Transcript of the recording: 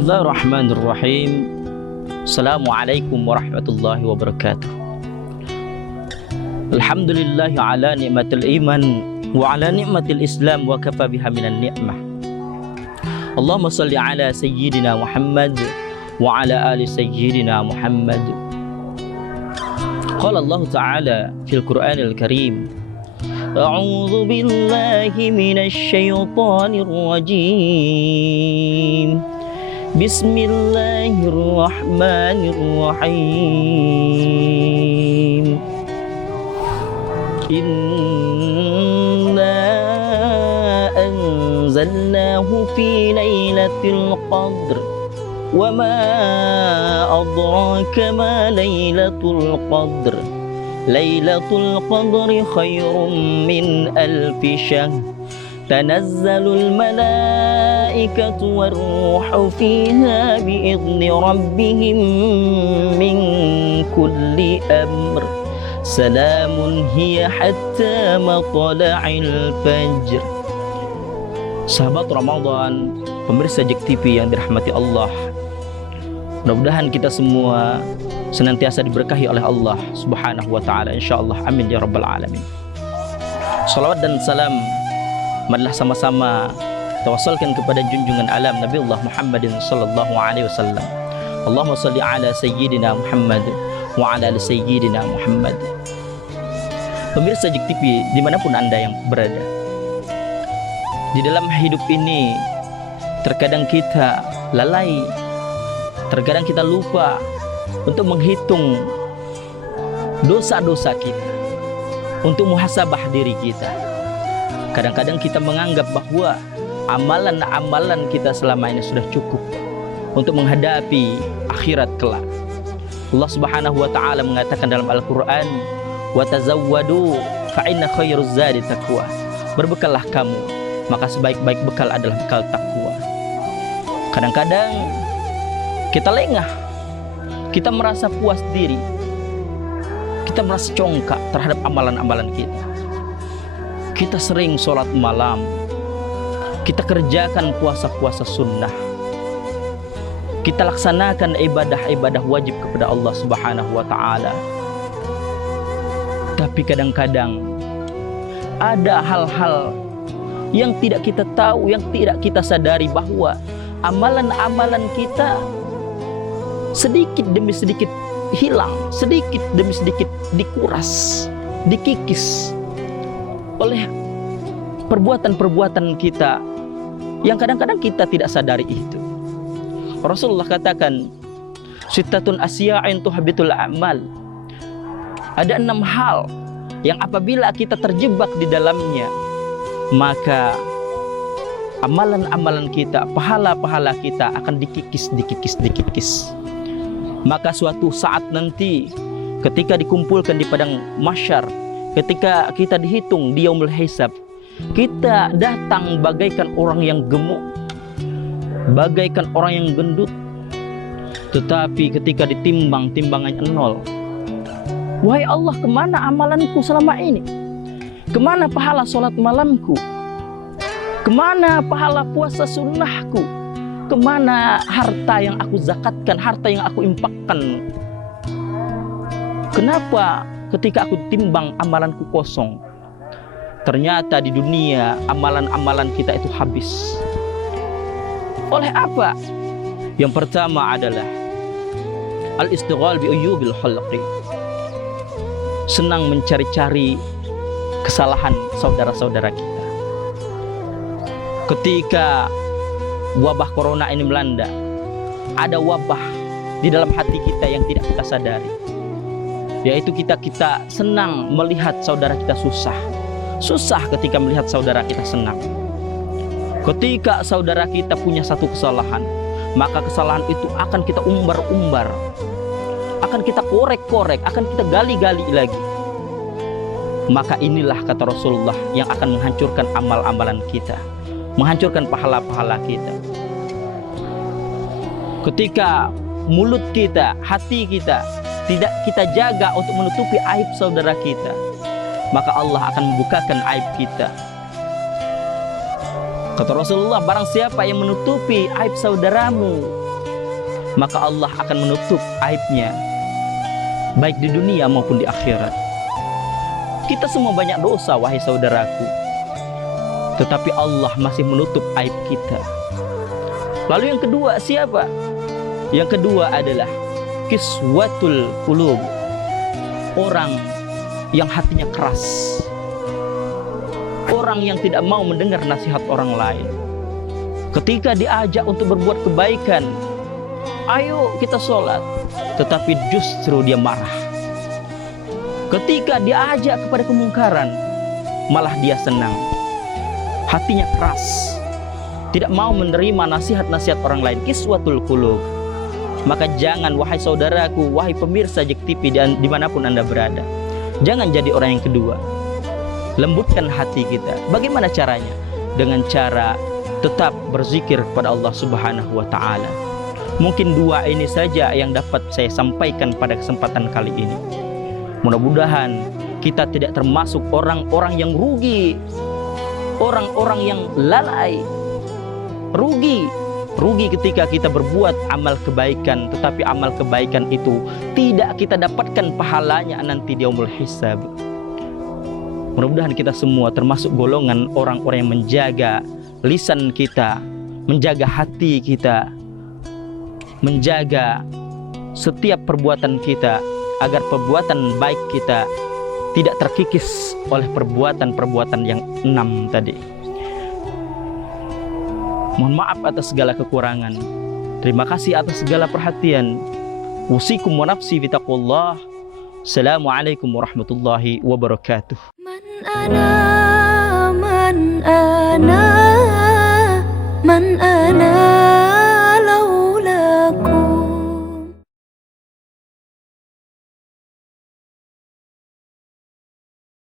Bismillahirrahmanirrahim. Assalamualaikum warahmatullahi wabarakatuh. Alhamdulillahi ala ni'matil iman wa ala ni'matil islam wa kafa biha minan ni'mah. Allahumma salli ala sayyidina Muhammad wa ala ali sayyidina Muhammad. Qala Allah Ta'ala fil Qur'anil Karim, A'udzu billahi minasy syaithanir rajim. Bismillahirrahmanirrahim. Inna anzalnahu fi lailatul qadr wa ma adraka ma lailatul qadr. Lailatul qadri khairum min alfi syahr. Tanazzalul malaikatu warruhu fiha bi'izni rabbihim min kulli amr. Salamun hiya hatta matla'il fajr. Sahabat Ramadan, pemirsa JEK TV yang dirahmati Allah, mudah-mudahan kita semua senantiasa diberkahi oleh Allah Subhanahu wa Ta'ala, insyaallah, amin ya rabbal alamin. Salawat dan salam marilah sama-sama tawassalkan kepada junjungan alam Nabiullah Muhammadin sallallahu alaihi wasallam. Allahumma salli ala sayyidina Muhammad wa ala ali sayyidina Muhammad. Pemirsa JEK TV dimanapun Anda yang berada, di dalam hidup ini terkadang kita lalai, terkadang kita lupa untuk menghitung dosa-dosa kita, untuk muhasabah diri kita. Kadang-kadang kita menganggap bahwa amalan-amalan kita selama ini sudah cukup untuk menghadapi akhirat kelak. Allah Subhanahu wa Ta'ala mengatakan dalam Al-Qur'an, "Wa tazawwadu fa inna khairuz zadi taqwa." Berbekallah kamu, maka sebaik-baik bekal adalah bekal takwa. Kadang-kadang kita lengah, kita merasa puas diri, kita merasa congkak terhadap amalan-amalan kita. Kita sering sholat malam, kita kerjakan puasa-puasa sunnah, kita laksanakan ibadah-ibadah wajib kepada Allah Subhanahu wa Ta'ala. Tapi kadang-kadang ada hal-hal yang tidak kita tahu, yang tidak kita sadari, bahwa amalan-amalan kita sedikit demi sedikit hilang, sedikit demi sedikit dikuras, dikikis oleh perbuatan-perbuatan kita yang kadang-kadang kita tidak sadari itu. Rasulullah katakan, "Sittatun asya'in tuhabitul a'mal." Ada 6 hal yang apabila kita terjebak di dalamnya, maka amalan-amalan kita, pahala-pahala kita akan dikikis. Maka suatu saat nanti ketika dikumpulkan di padang mahsyar, ketika kita dihitung di yaumul hisab, kita datang bagaikan orang yang gemuk, bagaikan orang yang gendut. Tetapi ketika ditimbang, timbangannya 0. Wahai Allah, kemana amalanku selama ini? Kemana pahala sholat malamku? Kemana pahala puasa sunnahku? Kemana harta yang aku zakatkan, harta yang aku infakkan? Kenapa ketika aku timbang amalanku kosong? Ternyata di dunia amalan-amalan kita itu habis. Oleh apa? Yang pertama adalah al-istighal bi uyubil khalqi. Senang mencari-cari kesalahan saudara-saudara kita. Ketika wabah corona ini melanda, ada wabah di dalam hati kita yang tidak kita sadari, yaitu kita senang melihat saudara kita susah ketika melihat saudara kita senang. Ketika saudara kita punya satu kesalahan, maka kesalahan itu akan kita umbar-umbar, akan kita korek-korek, akan kita gali-gali lagi. Maka inilah kata Rasulullah yang akan menghancurkan amal-amalan kita, menghancurkan pahala-pahala kita. Ketika mulut kita, hati kita tidak kita jaga untuk menutupi aib saudara kita, maka Allah akan membukakan aib kita. Kata Rasulullah, barang siapa yang menutupi aib saudaramu, maka Allah akan menutup aibnya baik di dunia maupun di akhirat. Kita semua banyak dosa, wahai saudaraku, tetapi Allah masih menutup aib kita. Lalu yang kedua siapa? Yang kedua adalah kiswatul qulub, orang yang hatinya keras, orang yang tidak mau mendengar nasihat orang lain. Ketika diajak untuk berbuat kebaikan, ayo kita sholat, tetapi justru dia marah. Ketika diajak kepada kemungkaran, malah dia senang. Hatinya keras, tidak mau menerima nasihat-nasihat orang lain. Kiswatul qulub. Maka jangan, wahai saudaraku, wahai pemirsa JEK TV dan dimanapun Anda berada, jangan jadi orang yang kedua. Lembutkan hati kita. Bagaimana caranya? Dengan cara tetap berzikir kepada Allah Subhanahu wa Ta'ala. Mungkin dua ini saja yang dapat saya sampaikan pada kesempatan kali ini. Mudah-mudahan kita tidak termasuk orang-orang yang rugi, orang-orang yang lalai. Rugi ketika kita berbuat amal kebaikan, tetapi amal kebaikan itu tidak kita dapatkan pahalanya nanti di yaumul hisab. Mudah-mudahan kita semua termasuk golongan orang-orang yang menjaga lisan kita, menjaga hati kita, menjaga setiap perbuatan kita, agar perbuatan baik kita tidak terkikis oleh perbuatan-perbuatan yang 6 tadi. Mohon maaf atas segala kekurangan. Terima kasih atas segala perhatian. Usikum wa nafsi bitaqullah. Assalamualaikum warahmatullahi wabarakatuh. Man ana, man ana, man ana.